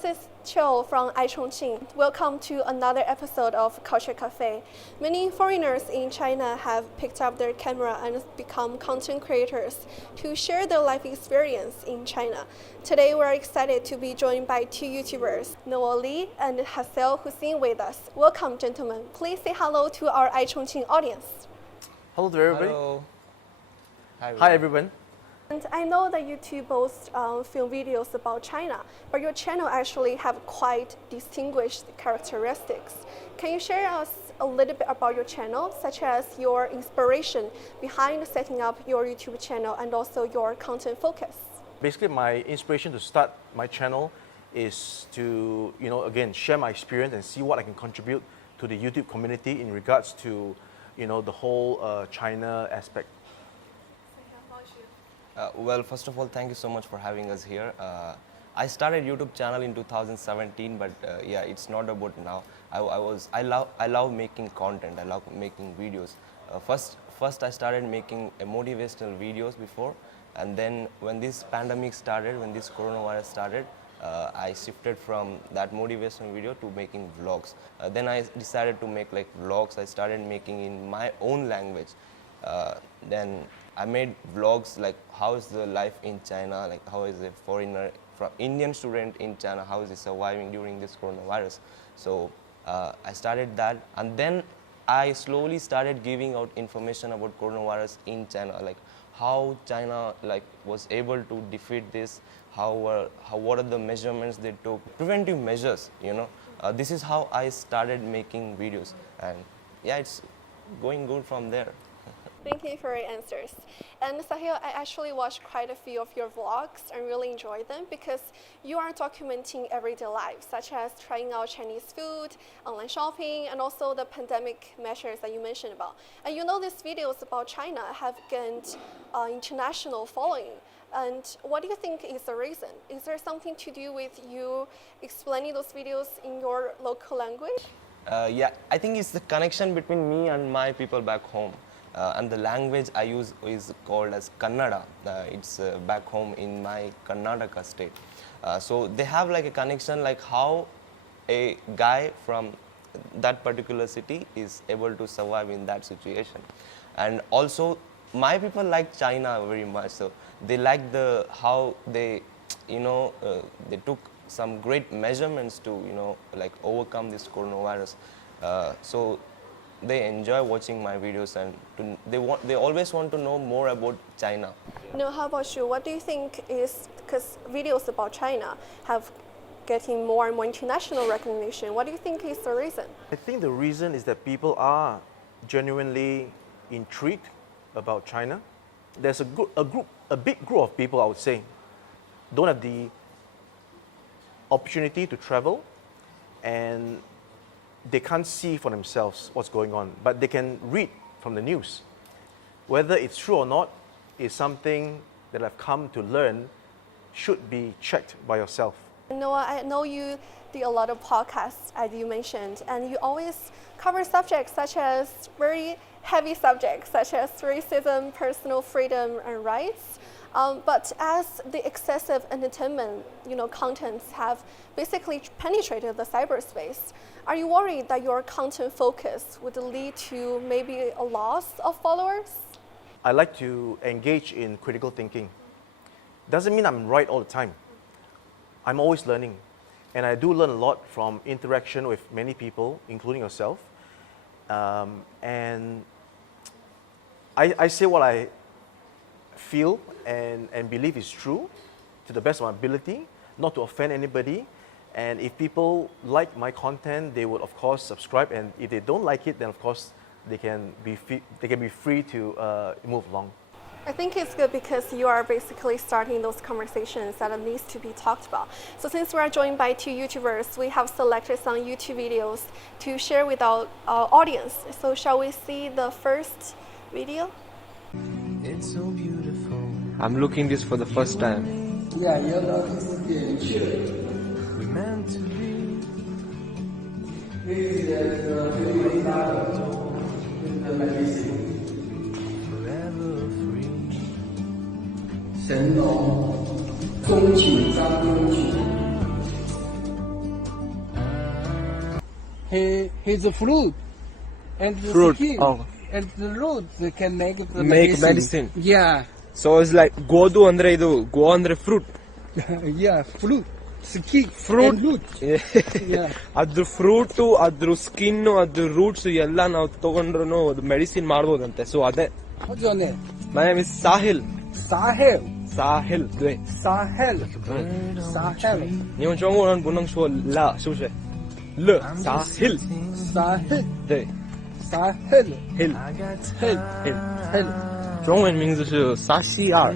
this is Cho from iChongqing. Welcome to another episode of Culture Café. Many foreigners in China have picked up their camera and become content creators to share their life experience in China. Today we're excited to be joined by two YouTubers, Noel and Hussain with us. Welcome, gentlemen. Please say hello to our iChongqing audience. Hello to everybody. Hello. Hi everyone. And I know that you two both film videos about China, but your channel actually have quite distinguished characteristics. Can you share us a little bit about your channel, such as your inspiration behind setting up your YouTube channel and also your content focus? Basically, my inspiration to start my channel is to, again, share my experience and see what I can contribute to the YouTube community in regards to, the whole China aspect. Well, first of all, thank you so much for having us here. I started YouTube channel in 2017, but yeah, it's not about now. I love making content. I love making videos. First I started making motivational videos before, and then when this pandemic started, when this coronavirus started, I shifted from that motivational video to making vlogs. Then I decided to make like vlogs. I started making in my own language. Then I made vlogs like how is the life in China, like how is a foreigner, from Indian student in China, how is he surviving during this coronavirus. So I started that, and then I slowly started giving out information about coronavirus in China, like how China was able to defeat this, what are the measurements they took, preventive measures, This is how I started making videos, and yeah, it's going good from there. Thank you for your answers. And Saahil, I actually watched quite a few of your vlogs and really enjoyed them because you are documenting everyday life, such as trying out Chinese food, online shopping, and also the pandemic measures that you mentioned about. And these videos about China have gained international following. And what do you think is the reason? Is there something to do with you explaining those videos in your local language? Yeah, I think it's the connection between me and my people back home. And the language I use is called as Kannada. It's back home in my Karnataka state. So they have like a connection, like how a guy from that particular city is able to survive in that situation. And also my people like China very much. So they like how they, they took some great measurements to, overcome this coronavirus. So they enjoy watching my videos, and they always want to know more about China. Now, how about you? What do you think is, because videos about China have getting more and more international recognition, what do you think is the reason? I think the reason is that people are genuinely intrigued about China. There's a big group of people, I would say, don't have the opportunity to travel, and they can't see for themselves what's going on, but they can read from the news. Whether it's true or not is something that I've come to learn should be checked by yourself. Noah, I know you do a lot of podcasts, as you mentioned, and you always cover subjects such as very heavy subjects, such as racism, personal freedom, and rights. But as the excessive entertainment, contents have basically penetrated the cyberspace, are you worried that your content focus would lead to maybe a loss of followers? I like to engage in critical thinking. Doesn't mean I'm right all the time. I'm always learning, and I do learn a lot from interaction with many people, including yourself. And I say what I feel and believe is true to the best of my ability, not to offend anybody. And if people like my content, they would of course subscribe, and if they don't like it, then of course they can be free to move along. I think it's good because you are basically starting those conversations that needs to be talked about. So since we are joined by two YouTubers, we have selected some YouTube videos to share with our audience. So shall we see the first video? It's so beautiful. I'm looking this for the first time. We meant to be. Forever free. 神农，恭请张公举。He's a fruit. And the Fruit, skin oh. and the root they can make the Make medicine. Yeah. So it's like godu andre idu go andre fruit. Yeah, fruit. Skin Fruit. and root. Yeah. ಅದ್ರ fruit ಅದ್ರ skin ಅದ್ರ roots ಎಲ್ಲ ನಾವು ತಗೊಂಡ್ರು ಅದು medicine ಮಾಡ್ಬೋದಂತೆ so ಅದೇ What's your name? My name is Sahil Saahil. Sahil ದ್ವೆ Saahil. Saahil. 你用中国人不能说了是不是了ಸಾಹಿಲ್ Saahil. 对 Saahil. hill Hill. hill Hill. 中文名字是沙希尔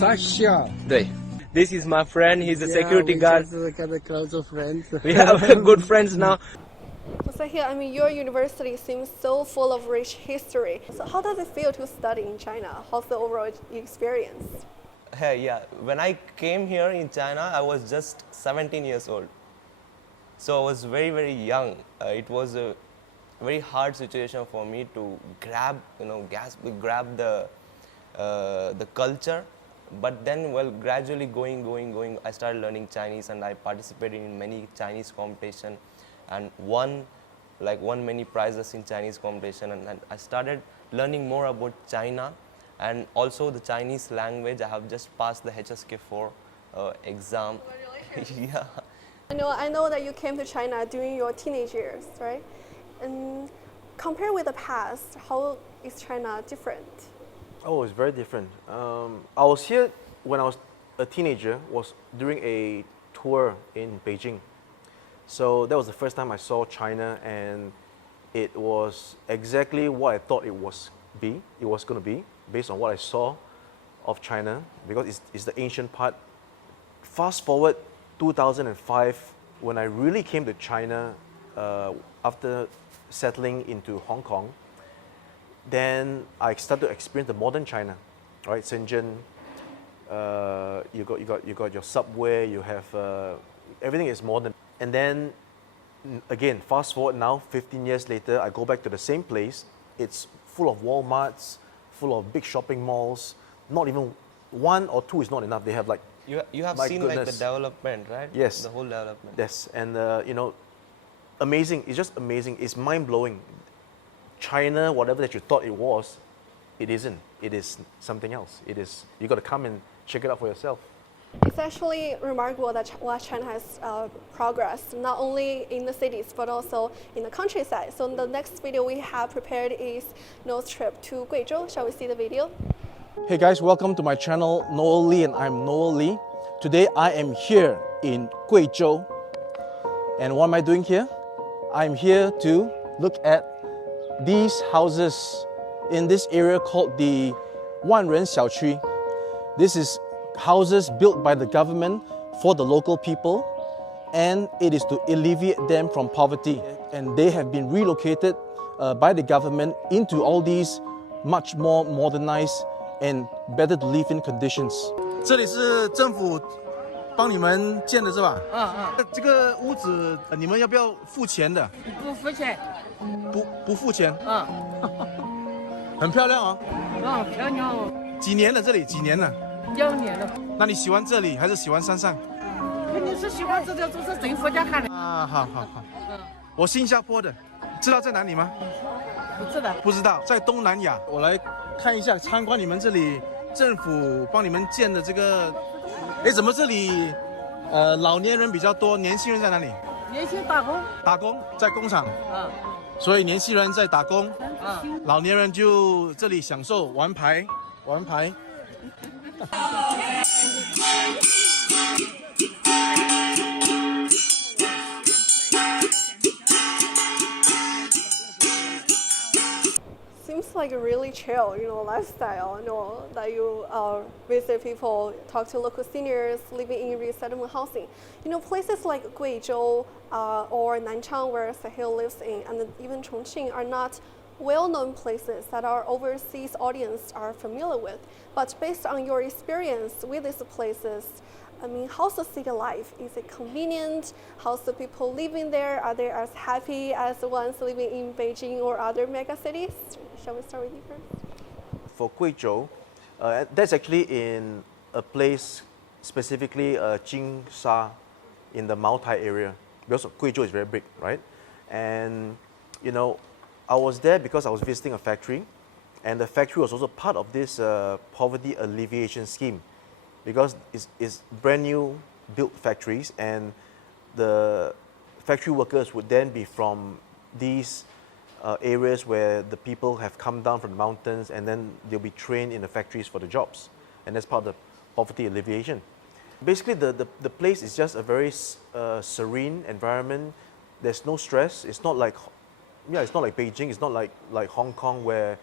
Sasha. 对 This is my friend, he's a security guard. We kind of close friends. We have good friends now. So Saahil, I mean, your university seems so full of rich history. So how does it feel to study in China? How's the overall experience? Hey, yeah, when I came here in China, I was just 17 years old. So I was very, very young. It was a very hard situation for me to grab, grab the culture. But then, well, gradually going, I started learning Chinese and I participated in many Chinese competition and won many prizes in Chinese competition and I started learning more about China and also the Chinese language. I have just passed the HSK4 exam. Yeah. I know that you came to China during your teenage years, right? And compared with the past, how is China different? Oh, it's very different. I was here when I was a teenager, was during a tour in Beijing. So that was the first time I saw China and it was exactly what I thought it was going to be, based on what I saw of China, because it's the ancient part. Fast forward 2005, when I really came to China after settling into Hong Kong, then I started to experience the modern China, right? Shenzhen, you got your subway, you have everything is modern. And then again, fast forward now, 15 years later, I go back to the same place. It's full of Walmarts, full of big shopping malls. Not even one or two is not enough. They have like You have my seen goodness. like the development, right? Yes. The whole development. Yes, and amazing. It's just amazing. It's mind blowing. China, whatever that you thought it was, it isn't. It is something else. It is. You got to come and check it out for yourself. It's actually remarkable that China has progressed, not only in the cities, but also in the countryside. So the next video we have prepared is Noel's trip to Guizhou. Shall we see the video? Hey guys, welcome to my channel, Noel Lee, and I'm Noel Lee. Today I am here in Guizhou. And what am I doing here? I'm here to look at these houses in this area called the Wanren Xiaoqu. This is houses built by the government for the local people, and it is to alleviate them from poverty. And they have been relocated by the government into all these much more modernized and better to live in conditions. 这里是政府帮你们建的是吧？这个屋子你们要不要付钱的？不付钱。不付钱。很漂亮哦。漂亮哦。几年了？这里几年了2年了。那你喜欢这里还是喜欢山上？肯定是喜欢这条，就是政府家看的。好。我新加坡的，知道在哪里吗？不知道。不知道，在东南亚。我来看一下，参观你们这里政府帮你们建的这个。怎么这里老年人比较多，年轻人在哪里？年轻打工。打工在工厂。所以年轻人在打工。老年人就这里享受玩牌。Seems like a really chill, lifestyle. That you visit people, talk to local seniors living in resettlement housing. Places like Guizhou or Nanchang, where Saahil lives in, and even Chongqing are not well-known places that our overseas audience are familiar with. But based on your experience with these places, I mean, how's the city life? Is it convenient? How's the people living there? Are they as happy as the ones living in Beijing or other mega cities? Shall we start with you first? For Guizhou, that's actually in a place specifically Jingsha in the Maotai area. Because Guizhou is very big, right? And, you know, I was there because I was visiting a factory, and the factory was also part of this poverty alleviation scheme, because it's brand new built factories, and the factory workers would then be from these areas where the people have come down from the mountains, and then they'll be trained in the factories for the jobs, and that's part of the poverty alleviation. Basically, the place is just a very serene environment. There's no stress. It's not like, it's not like Beijing. It's not like Hong Kong, where,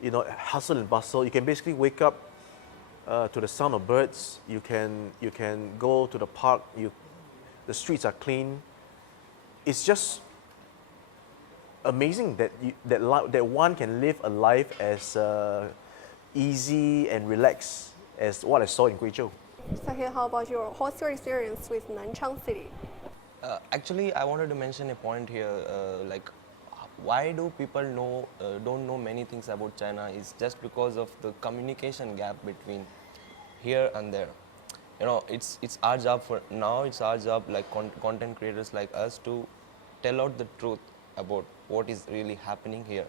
you know, hustle and bustle. You can basically wake up to the sound of birds. You can go to the park. The streets are clean. It's just amazing that one can live a life as easy and relaxed as what I saw in Guizhou. Saahil, how about what's your experience with Nanchang City? Actually, I wanted to mention a point here. Like, why do people don't know many things about China? Is just because of the communication gap between here and there. You know, it's our job for now. It's our job, like content creators like us, to tell out the truth about what is really happening here.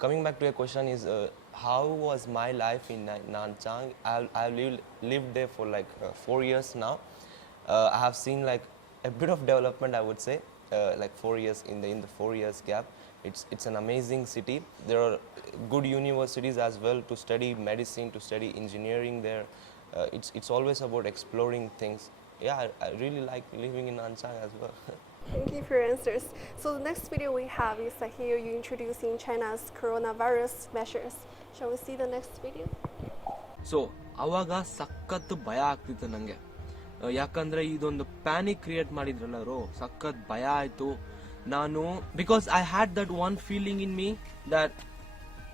Coming back to your question is, how was my life in Nanchang? I've lived there for like 4 years now. I have seen like a bit of development, I would say, like 4 years in the 4 years gap. It's an amazing city. There are good universities as well to study medicine, to study engineering there. It's always about exploring things. Yeah, I really like living in Nanchang as well. Thank you for your answers. So the next video we have is Saahil, you introducing China's coronavirus measures. Shall we see the next video? So ಅವಾಗ ಸಖತ್ತು ಭಯ ಆಗ್ತಿತ್ತು ನನಗೆ, ಯಾಕಂದ್ರೆ ಇದೊಂದು panic create ಮಾಡಿದ್ರಲ್ಲರು, ಸಖತ್ ಭಯ ಆಯ್ತು. ನಾನು because I had that one feeling in me that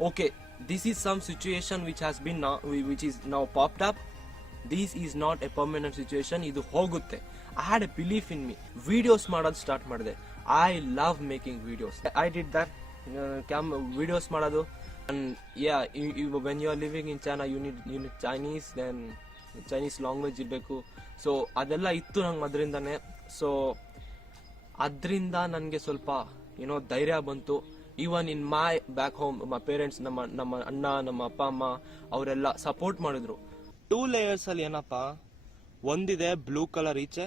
okay, this is some situation which is now popped up. This is not a permanent situation, ಇದು ಹೋಗುತ್ತೆ. I had a belief in me. Videos ಮಾಡೋದು start ಮಾಡಿದೆ. I love making videos. I did that, videos ಮಾಡೋದು. And yeah, when you are living in China, you need Chinese, then Chinese language ಇರಬೇಕು. So ಅದೆಲ್ಲ ಇತ್ತು ನಂಗೆ ಅದರಿಂದಾನೆ. So ಅದರಿಂದ ನನಗೆ ಸ್ವಲ್ಪ ಏನೋ ಧೈರ್ಯ ಬಂತು. Even in my back home, my parents, ನಮ್ಮ ಅಣ್ಣ, ನಮ್ಮ ಅಪ್ಪ ಅಮ್ಮ ಅವರೆಲ್ಲ ಸಪೋರ್ಟ್ ಮಾಡಿದ್ರು. 2 ಲೇಯರ್ಸ್ ಅಲ್ಲಿ ಏನಪ್ಪ, ಒಂದಿದೆ ಬ್ಲೂ ಕಲರ್ ಈಚೆ,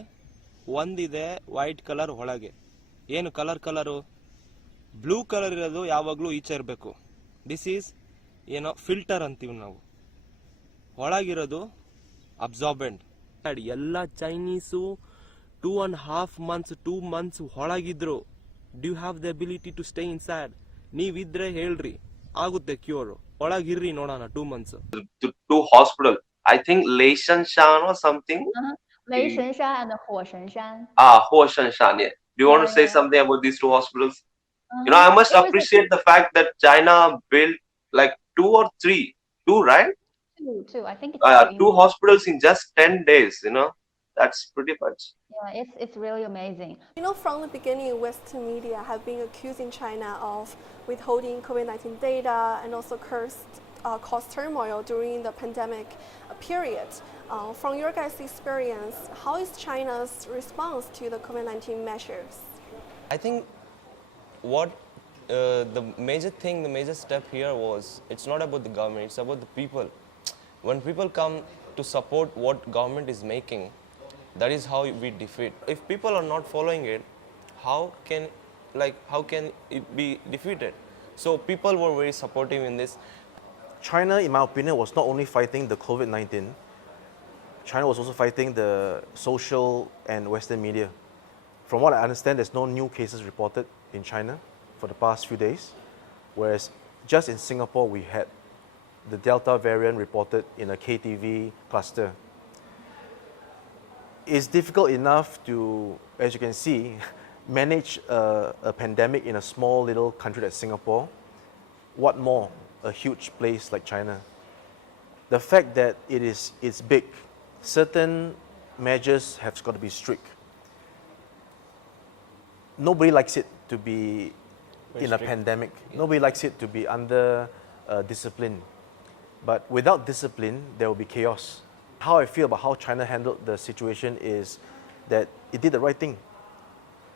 ಒಂದಿದೆ ವೈಟ್ ಕಲರ್ ಒಳಗೆ. ಏನು ಕಲರು? ಬ್ಲೂ ಕಲರ್ ಇರೋದು ಯಾವಾಗಲೂ ಈಚೆ ಇರಬೇಕು. ದಿಸ್ ಈಸ್ ಏನೋ ಫಿಲ್ಟರ್ ಅಂತೀವಿ ನಾವು. ಒಳಗಿರೋದು ಅಬ್ಸಾರ್ಬೆಂಟ್. ಎಲ್ಲ ಚೈನೀಸು 2.5 months 2 months ಒಳಗಿದ್ರು. Do have the ability to stay in sad? ನೀವಿದ್ರೆ ಹೇಳ್ರಿ, ಆಗುತ್ತೆ ಕ್ಯೂರ್. ಒಳಗಿರ್ರಿ ನೋಡೋಣ 2 months. To hospital. I think Lei Shan or something. Lei Shan and Huo Shan. Huo Shan. Yeah. Do you want to say something about these 2 hospitals? You know, I must appreciate the fact that China built like 2 or 3, 2, right? 2. I think it's 2 hospitals in just 10 days. You know, that's pretty much. Yeah, it's really amazing. You know, from the beginning, Western media have been accusing China of withholding COVID-19 data and also caused turmoil during the pandemic period. From your guys' experience, how is China's response to the COVID-19 measures? I think what the major step here was, it's not about the government, it's about the people. When people come to support what government is making, that is how we defeat. If people are not following it, how can it be defeated? So people were very supportive in this. China, in my opinion, was not only fighting the COVID-19, China was also fighting the social and Western media. From what I understand, there's no new cases reported in China for the past few days, whereas just in Singapore we had the Delta variant reported in a KTV cluster. It's difficult enough to, as you can see, manage a pandemic in a small little country like Singapore. What more, a huge place like China? The fact that it's big, certain measures have got to be strict. Nobody likes it to be in a pandemic. Yeah. Nobody likes it to be under discipline. But without discipline, there will be chaos. How I feel about how China handled the situation is that it did the right thing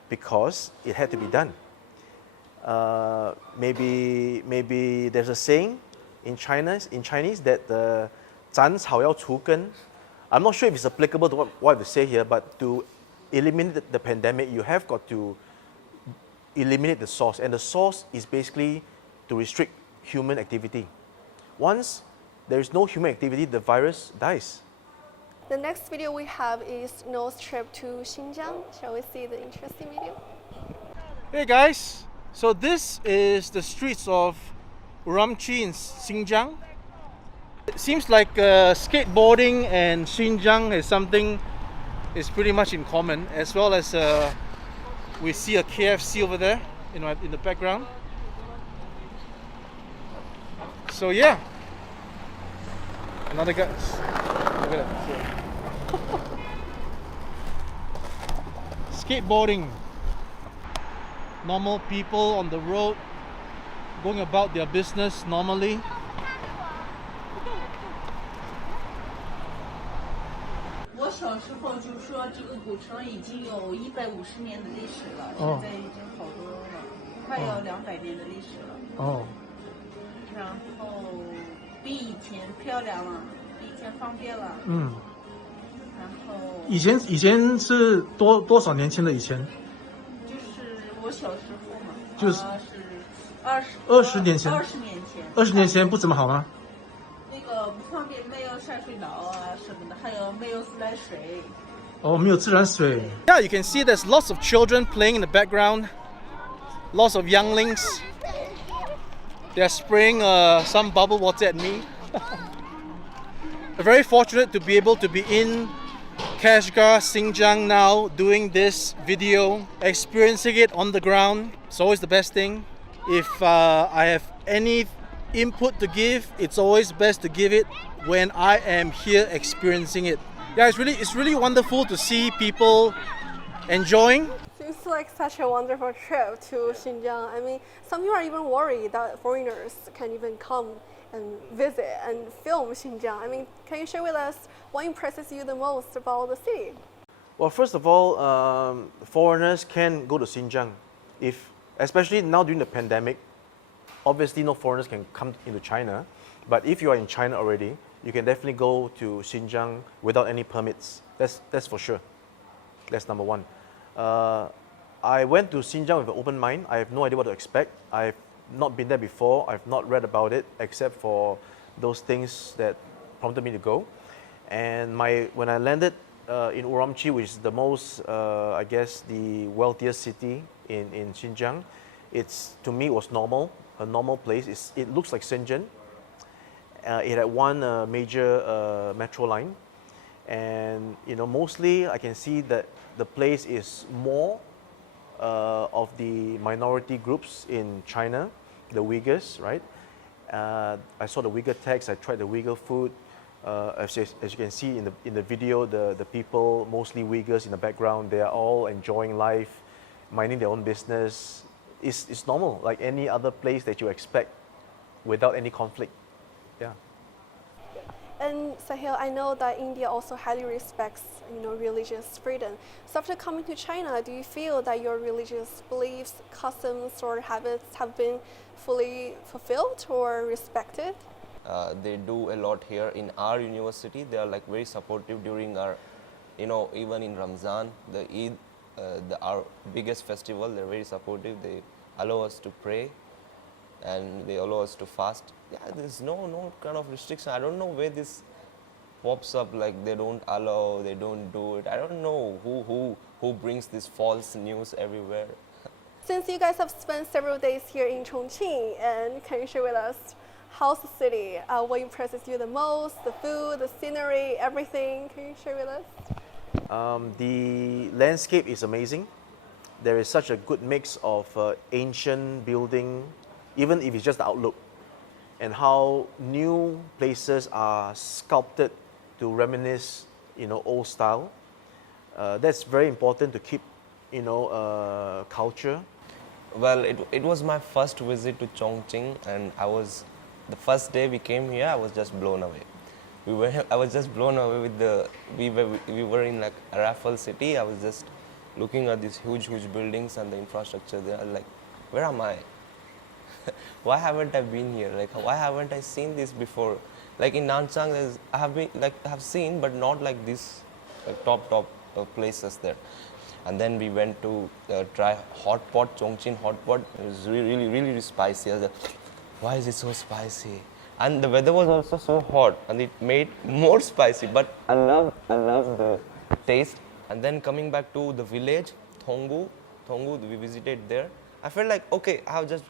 because it had to be done. maybe there's a saying in Chinese that 斩草要除根. I'm not sure if it's applicable to what I have to say here, but to eliminate the pandemic, you have got to eliminate the source, and the source is basically to restrict human activity. Once there is no human activity, the virus dies. The next video we have is Noel's trip to Xinjiang. Shall we see the interesting video? Hey guys, so this is the streets of Urumqi in Xinjiang. It seems like skateboarding and Xinjiang is pretty much in common, as well as we see a KFC over there in the background. So yeah, another guy. Look at that. Skateboarding. Normal people on the road going about their business normally. Oh. 然后比以前漂亮了，比以前方便了。然后以前是多少年前的以前？就是我小时候嘛，就是20年前。20年前。20年前不怎么好吗？那个不方便，没有山水脑啊什么的，还有没有自来水。哦，没有自来水。Yeah, you can see there's lots of children playing in the background. Lots of younglings. They're spraying some bubble water at me. I'm very fortunate to be able to be in Kashgar, Xinjiang now, doing this video, experiencing it on the ground. It's always the best thing. If I have any input to give, it's always best to give it when I am here experiencing it. Yeah, it's really wonderful to see people enjoying. Seems like such a wonderful trip to Xinjiang. I mean, some people are even worried that foreigners can even come and visit and film Xinjiang. I mean, can you share with us what impresses you the most about the city? Well, first of all, foreigners can go to Xinjiang, especially now during the pandemic. Obviously, no foreigners can come into China, but if you are in China already, you can definitely go to Xinjiang without any permits. That's for sure. That's number one. I went to Xinjiang with an open mind. I have no idea what to expect. I've not been there before. I've not read about it except for those things that prompted me to go. And when I landed in Urumqi, which is the most, I guess, the wealthiest city in Xinjiang, to me it was normal, a normal place. It looks like Shenzhen. It had one major metro line, and mostly I can see that the place is more of the minority groups in China, the Uyghurs, right? I saw the Uyghur text. I tried the Uyghur food. As you can see in the video, the people, mostly Uyghurs in the background, they are all enjoying life, minding their own business. It's normal, like any other place that you expect, without any conflict. Yeah. And Saahil, I know that India also highly respects, religious freedom. So after coming to China, do you feel that your religious beliefs, customs, or habits have been fully fulfilled or respected? They do a lot here in our university. They are like very supportive during our, even in Ramzan, the Eid, our biggest festival. They're very supportive. They allow us to pray, and they allow us to fast. Yeah, there's no kind of restriction. I don't know where this pops up, like they don't allow, they don't do it. I don't know who brings this false news everywhere. Since you guys have spent several days here in Chongqing, and can you share with us how's the city? What impresses you the most? The food, the scenery, everything. Can you share with us? The landscape is amazing. There is such a good mix of ancient building, even if it's just the outlook, and how new places are sculpted to reminisce, old style. That's very important to keep, culture. Well, it was my first visit to Chongqing, and the first day we came here, I was just blown away. I was just blown away with we were in like a Raffle city. I was just looking at these huge buildings and the infrastructure there, like, where am I? why haven't I been here? Like, why haven't I seen this before? Like in Nanchang, I have been like I have seen, but not like this, like top places there. And then we went to try hot pot, Chongqing hot pot. It was really spicy. I was like, why is it so spicy? And the weather was also so hot, and it made more spicy. But I love the taste. And then coming back to the village, Thonggu, we visited there. I felt like, okay, I have just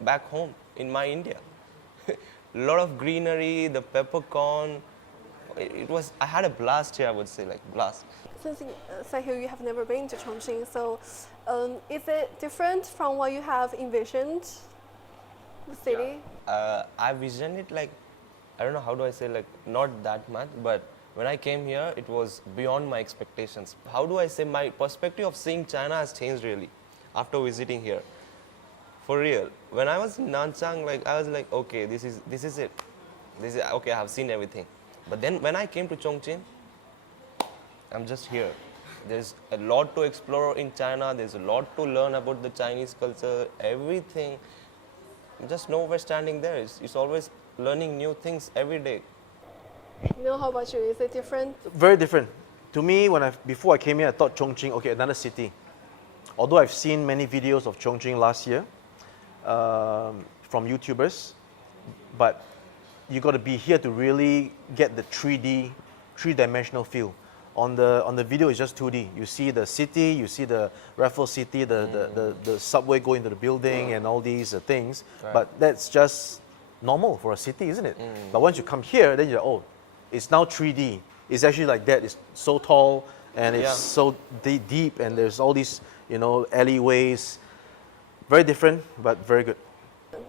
back home in my India. A lot of greenery, the peppercorn. I had a blast here, I would say, like blast. Since Saahil, you have never been to Chongqing, so is it different from what you have envisioned, the city? I visioned it like, I don't know, how do I say, like not that much, but when I came here, it was beyond my expectations. How do I say, my perspective of seeing China has changed really after visiting here. For real. When I was in Nanchang, like I was like, okay, this is it. This is okay, I have seen everything. But then when I came to Chongqing, I'm just here. There's a lot to explore in China. There's a lot to learn about the Chinese culture, everything. Just know we're standing there. It's always learning new things every day. Neil, how about you? Is it different? Very different. To me, before I came here, I thought Chongqing, okay, another city. Although I've seen many videos of Chongqing last year from YouTubers, but you got to be here to really get the 3D, three-dimensional feel. On the video, it's just 2D. You see the city, you see the Raffles City, the subway going to the building and all these things. Right. But that's just normal for a city, isn't it? But once you come here, then you're, oh, it's now 3D. It's actually like that. It's so tall and it's so deep, and there's all these, alleyways. Very different, but very good.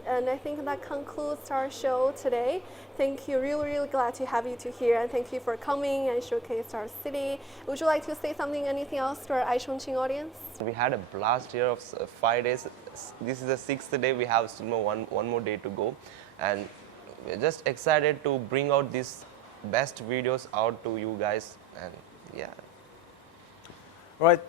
And I think that concludes our show today. Thank you, really glad to have you two here, and thank you for coming and showcase our city. Would you like to say something, anything else to our iChongqing audience? We had a blast here of 5 days. This is the 6th day. We have still one more day to go, and we're just excited to bring out these best videos out to you guys. And yeah. All right.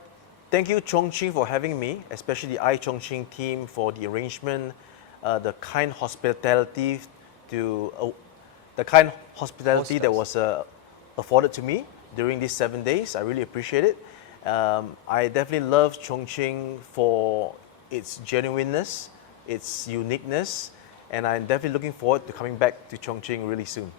Thank you, Chongqing, for having me, especially the iChongqing team for the arrangement, the kind hospitality that was afforded to me during these 7 days. I really appreciate it. I definitely love Chongqing for its genuineness, its uniqueness, and I'm definitely looking forward to coming back to Chongqing really soon.